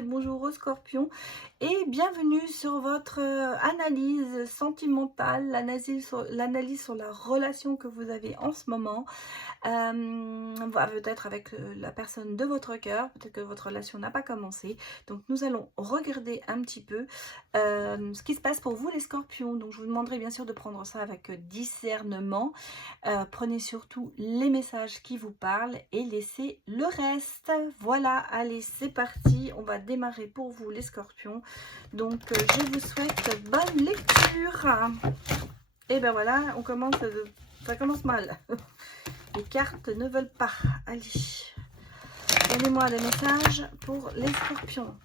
et bonjour aux scorpions et bienvenue sur votre analyse sentimentale, l'analyse sur la relation que vous avez en ce moment. Peut-être avec la personne de votre cœur, peut-être que votre relation n'a pas commencé. Donc nous allons regarder un petit peu ce qui se passe pour vous les scorpions. Donc je vous demanderai bien sûr de prendre ça avec discernement. Prenez surtout les messages qui vous parlent et laissez le reste. Voilà, allez c'est parti, on va démarrer pour vous les scorpions. Donc je vous souhaite bonne lecture. Et ben voilà, on commence, ça commence mal. Les cartes ne veulent pas. Allez, donnez-moi des messages pour les scorpions.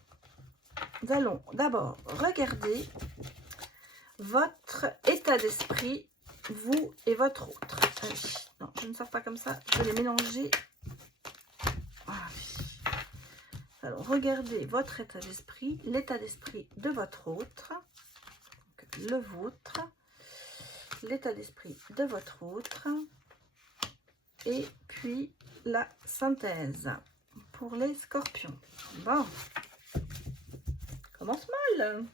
Nous allons d'abord regarder votre état d'esprit, vous et votre autre. Allez, non, je ne sors pas comme ça, je vais les mélanger. Allez. Alors, regardez votre état d'esprit, l'état d'esprit de votre autre, donc le vôtre, l'état d'esprit de votre autre, et puis la synthèse pour les scorpions. Bon, commence mal.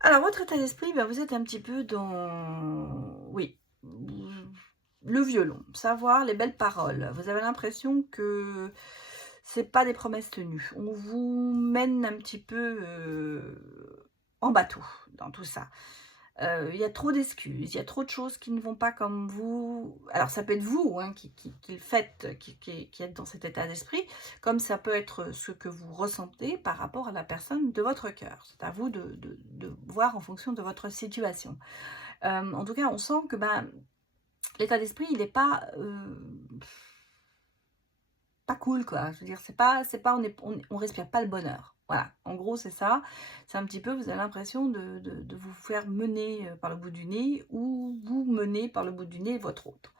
Alors, votre état d'esprit, ben, vous êtes un petit peu dans... Oui, le violon, savoir les belles paroles. Vous avez l'impression que c'est pas des promesses tenues. On vous mène un petit peu en bateau dans tout ça. Il y a trop d'excuses, il y a trop de choses qui ne vont pas comme vous. Alors ça peut être vous hein, qui le faites, qui êtes dans cet état d'esprit, comme ça peut être ce que vous ressentez par rapport à la personne de votre cœur. C'est à vous de voir en fonction de votre situation. En tout cas, on sent que ben, l'état d'esprit, il n'est pas cool, quoi. Je veux dire, on respire pas le bonheur. Voilà, en gros, c'est ça. C'est un petit peu, vous avez l'impression de vous faire mener par le bout du nez ou vous mener par le bout du nez votre autre.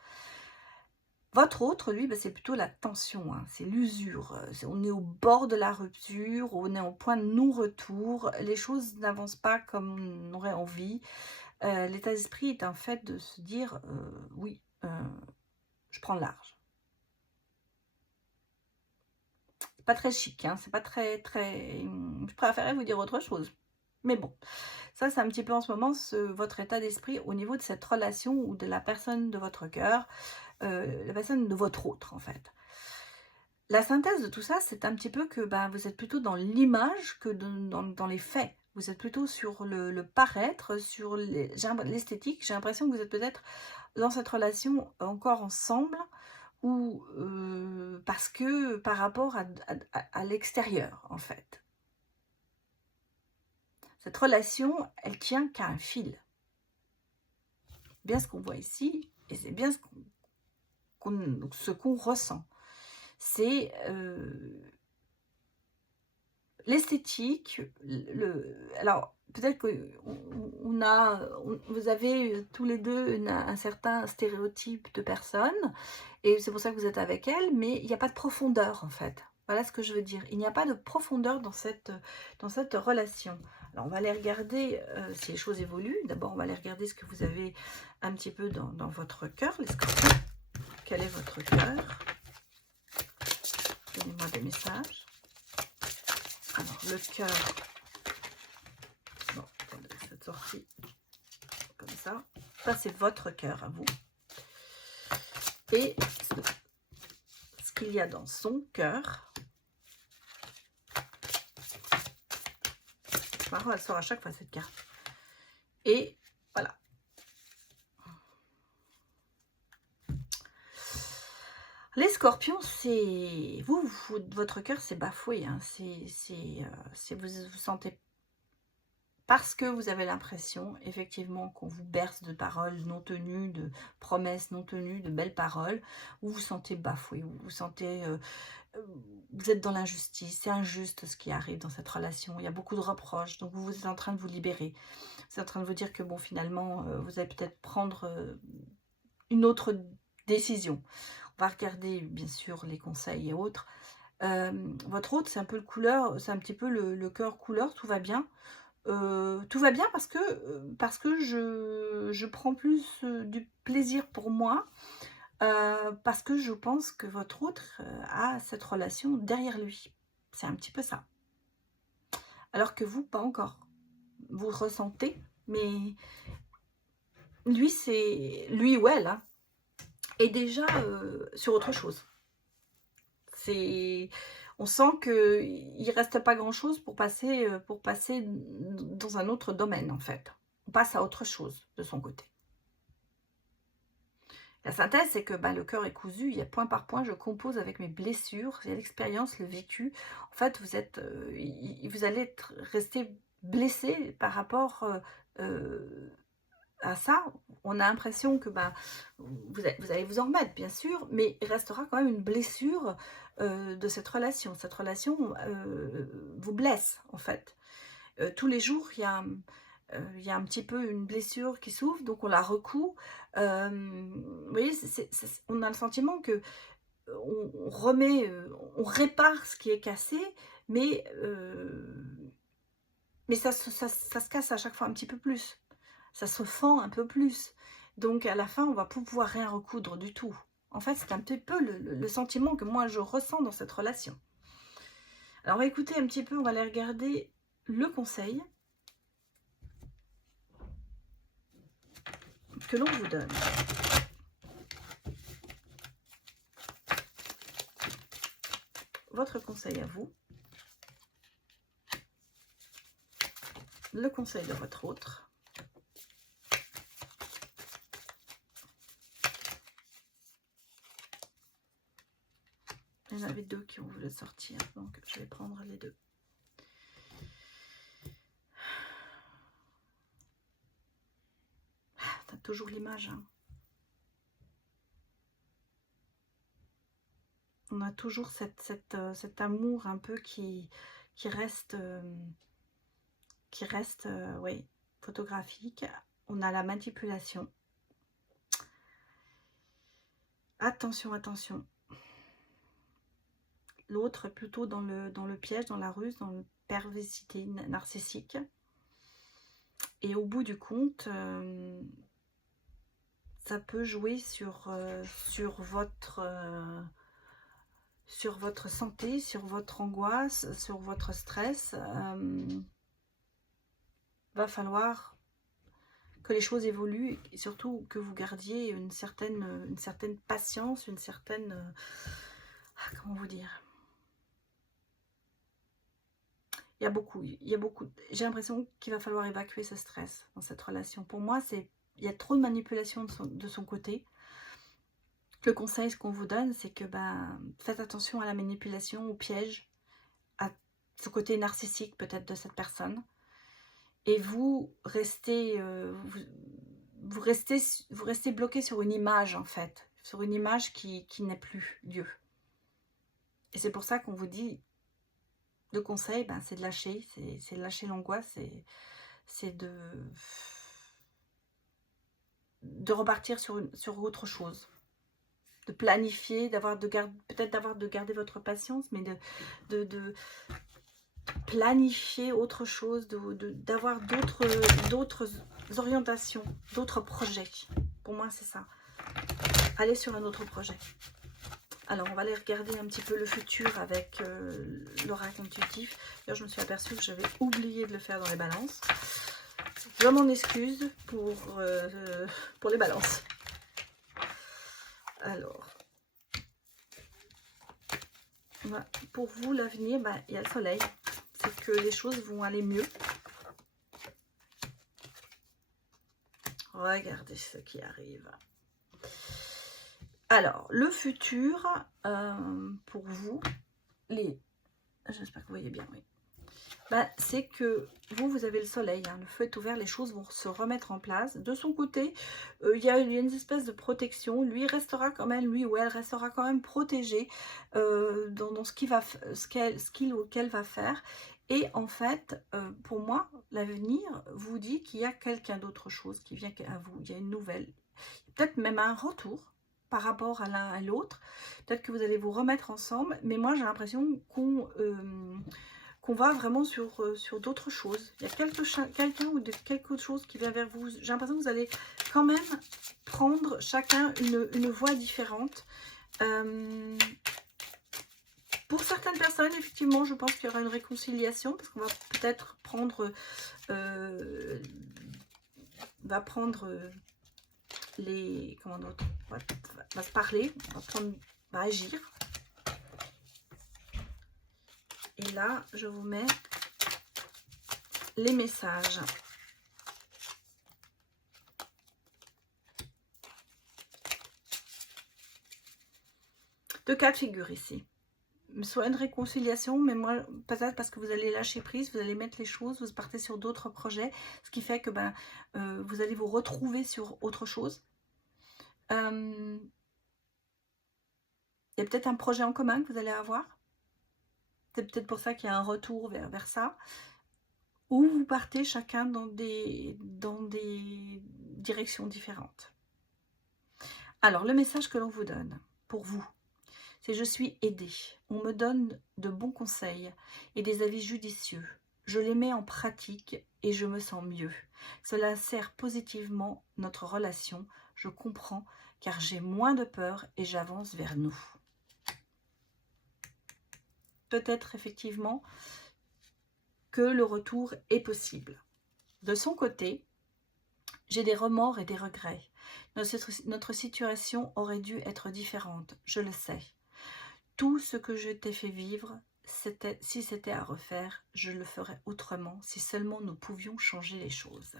Votre autre, lui, ben, c'est plutôt la tension, hein, c'est l'usure. On est au bord de la rupture, on est au point de non-retour. Les choses n'avancent pas comme on aurait envie. L'état d'esprit est un fait de se dire, oui, je prends le large. Pas très chic, hein, c'est pas très... Je préférerais vous dire autre chose. Mais bon, ça c'est un petit peu en ce moment votre état d'esprit au niveau de cette relation ou de la personne de votre cœur, la personne de votre autre en fait. La synthèse de tout ça, c'est un petit peu que ben, vous êtes plutôt dans l'image que dans les faits. Vous êtes plutôt sur le paraître, sur l'esthétique. J'ai l'impression que vous êtes peut-être dans cette relation encore ensemble, ou parce que par rapport à l'extérieur, en fait. Cette relation, elle tient qu'à un fil. Bien ce qu'on voit ici, et c'est bien ce qu'on ressent. C'est l'esthétique, alors peut-être que vous avez tous les deux un certain stéréotype de personne, et c'est pour ça que vous êtes avec elle, mais il n'y a pas de profondeur en fait. Voilà ce que je veux dire. Il n'y a pas de profondeur dans cette relation. Alors on va aller regarder si les choses évoluent. D'abord on va aller regarder ce que vous avez un petit peu dans votre cœur, les scorpions. Quel est votre cœur? Donnez-moi des messages. Alors, le cœur, bon, attendez, cette sortie, comme ça c'est votre cœur à vous. Et ce qu'il y a dans son cœur, elle sort à chaque fois cette carte. Et voilà. Les scorpions, c'est... votre cœur, c'est bafoué. Hein. Vous sentez... Parce que vous avez l'impression, effectivement, qu'on vous berce de paroles non tenues, de promesses non tenues, de belles paroles, vous vous sentez bafoué, vous vous sentez... vous êtes dans l'injustice, c'est injuste ce qui arrive dans cette relation, il y a beaucoup de reproches, donc vous êtes en train de vous libérer. Vous êtes en train de vous dire que, bon, finalement, vous allez peut-être prendre une autre décision. On va regarder, bien sûr, les conseils et autres. Votre autre, c'est un peu c'est un petit peu le cœur couleur, tout va bien. Tout va bien parce que je prends plus du plaisir pour moi, parce que je pense que votre autre a cette relation derrière lui. C'est un petit peu ça. Alors que vous, pas encore. Vous ressentez, mais lui ou elle, hein, est déjà sur autre chose. On sent qu'il ne reste pas grand-chose pour passer dans un autre domaine, en fait. On passe à autre chose de son côté. La synthèse, c'est que le cœur est cousu, il y a point par point, je compose avec mes blessures, il y a l'expérience, le vécu. En fait, vous allez rester blessé par rapport à ça. On a l'impression que vous allez vous en remettre, bien sûr, mais il restera quand même une blessure de cette relation. Cette relation vous blesse, en fait. Tous les jours, il y a un petit peu une blessure qui s'ouvre, donc on la recoue. Vous voyez, on a le sentiment que on remet, on répare ce qui est cassé, mais ça se casse à chaque fois un petit peu plus. Ça se fend un peu plus. Donc à la fin, on va pouvoir rien recoudre du tout. En fait, c'est un petit peu le sentiment que moi je ressens dans cette relation. Alors on va écouter un petit peu, on va aller regarder le conseil que l'on vous donne. Votre conseil à vous. Le conseil de votre autre. Il y en avait deux qui ont voulu sortir, donc je vais prendre les deux. T'as toujours l'image. Hein. On a toujours cet amour un peu qui reste, oui, photographique. On a la manipulation. Attention, attention. L'autre est plutôt dans le piège, dans la ruse, dans la perversité narcissique. Et au bout du compte, ça peut jouer sur votre santé, sur votre angoisse, sur votre stress. Va falloir que les choses évoluent et surtout que vous gardiez une certaine patience, une certaine... comment vous dire? Il y a beaucoup. J'ai l'impression qu'il va falloir évacuer ce stress dans cette relation. Pour moi, il y a trop de manipulation de son côté. Le conseil, ce qu'on vous donne, c'est que faites attention à la manipulation, au piège, à ce côté narcissique peut-être de cette personne. Et vous restez, vous restez bloqué sur une image en fait, sur une image qui n'est plus Dieu. Et c'est pour ça qu'on vous dit, le conseil, c'est de lâcher, c'est de lâcher l'angoisse, c'est de repartir sur autre chose, de planifier, peut-être de garder votre patience, mais de planifier autre chose, d'avoir d'autres orientations, d'autres projets. Pour moi, c'est ça. Aller sur un autre projet. Alors, on va aller regarder un petit peu le futur avec l'oracle intuitif. D'ailleurs, je me suis aperçue que j'avais oublié de le faire dans les balances. Je m'en excuse pour les balances. Alors, voilà. Pour vous, l'avenir, il y a le soleil. C'est que les choses vont aller mieux. Regardez ce qui arrive. Alors, le futur, pour vous, j'espère que vous voyez bien, oui. C'est que vous avez le soleil, hein, le feu est ouvert, les choses vont se remettre en place. De son côté, il y a une espèce de protection. Lui restera quand même, lui ou elle restera quand même protégé dans ce qu'il ou qu'elle va faire. Et en fait, pour moi, l'avenir vous dit qu'il y a quelqu'un d'autre chose qui vient à vous. Il y a une nouvelle, peut-être même un retour par rapport à l'un à l'autre. Peut-être que vous allez vous remettre ensemble. Mais moi, j'ai l'impression qu'on va vraiment sur d'autres choses. Il y a quelqu'un ou quelque chose qui vient vers vous. J'ai l'impression que vous allez quand même prendre chacun une voie différente. Pour certaines certaines personnes, effectivement, je pense qu'il y aura une réconciliation, parce qu'on va peut-être prendre, les, comment d'autre, va se parler, va agir. Et là, je vous mets les messages. Deux cas de figure ici. Soit une réconciliation, mais moi, peut-être parce que vous allez lâcher prise, vous allez mettre les choses, vous partez sur d'autres projets, ce qui fait que vous allez vous retrouver sur autre chose. Il y a peut-être un projet en commun que vous allez avoir. C'est peut-être pour ça qu'il y a un retour vers ça. Ou vous partez chacun dans des directions différentes. Alors, le message que l'on vous donne, pour vous, c'est: je suis aidée. On me donne de bons conseils et des avis judicieux. Je les mets en pratique et je me sens mieux. Cela sert positivement notre relation. Je comprends car j'ai moins de peur et j'avance vers nous. Peut-être effectivement que le retour est possible. De son côté, j'ai des remords et des regrets. Notre situation aurait dû être différente, je le sais. Tout ce que je t'ai fait vivre, si c'était à refaire, je le ferais autrement, si seulement nous pouvions changer les choses.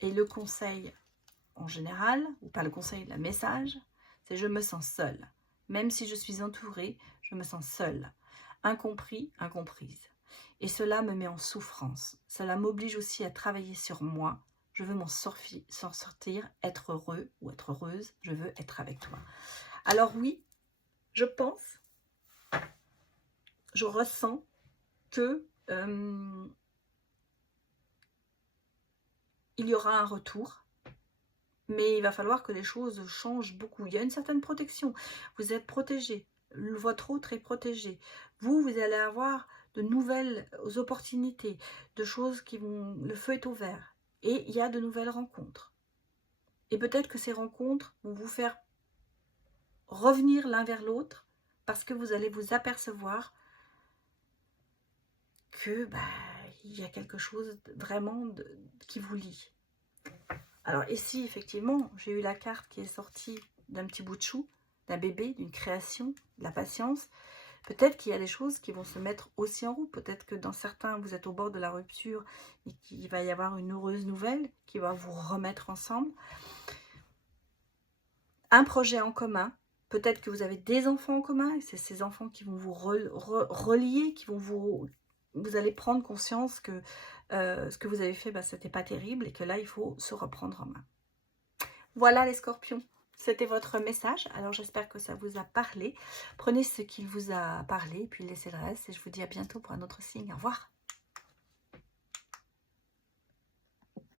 Et le conseil en général, ou pas le conseil, le message, c'est: je me sens seule. Même si je suis entourée, je me sens seule, incompris, incomprise. Et cela me met en souffrance. Cela m'oblige aussi à travailler sur moi. Je veux m'en sortir, être heureux ou être heureuse. Je veux être avec toi. Alors oui, je pense, je ressens que il y aura un retour. Mais il va falloir que les choses changent beaucoup. Il y a une certaine protection. Vous êtes protégé. Votre autre est protégé. Vous allez avoir de nouvelles opportunités, de choses qui vont... Le feu est ouvert. Et il y a de nouvelles rencontres. Et peut-être que ces rencontres vont vous faire revenir l'un vers l'autre parce que vous allez vous apercevoir que il y a quelque chose vraiment qui vous lie. Alors ici, effectivement, j'ai eu la carte qui est sortie d'un petit bout de chou, d'un bébé, d'une création, de la patience. Peut-être qu'il y a des choses qui vont se mettre aussi en route. Peut-être que dans certains, vous êtes au bord de la rupture et qu'il va y avoir une heureuse nouvelle qui va vous remettre ensemble. Un projet en commun. Peut-être que vous avez des enfants en commun et c'est ces enfants qui vont vous relier, qui vont vous allez prendre conscience que ce que vous avez fait, c'était pas terrible et que là, il faut se reprendre en main. Voilà les scorpions, c'était votre message. Alors j'espère que ça vous a parlé. Prenez ce qu'il vous a parlé, puis laissez le reste. Et je vous dis à bientôt pour un autre signe. Au revoir.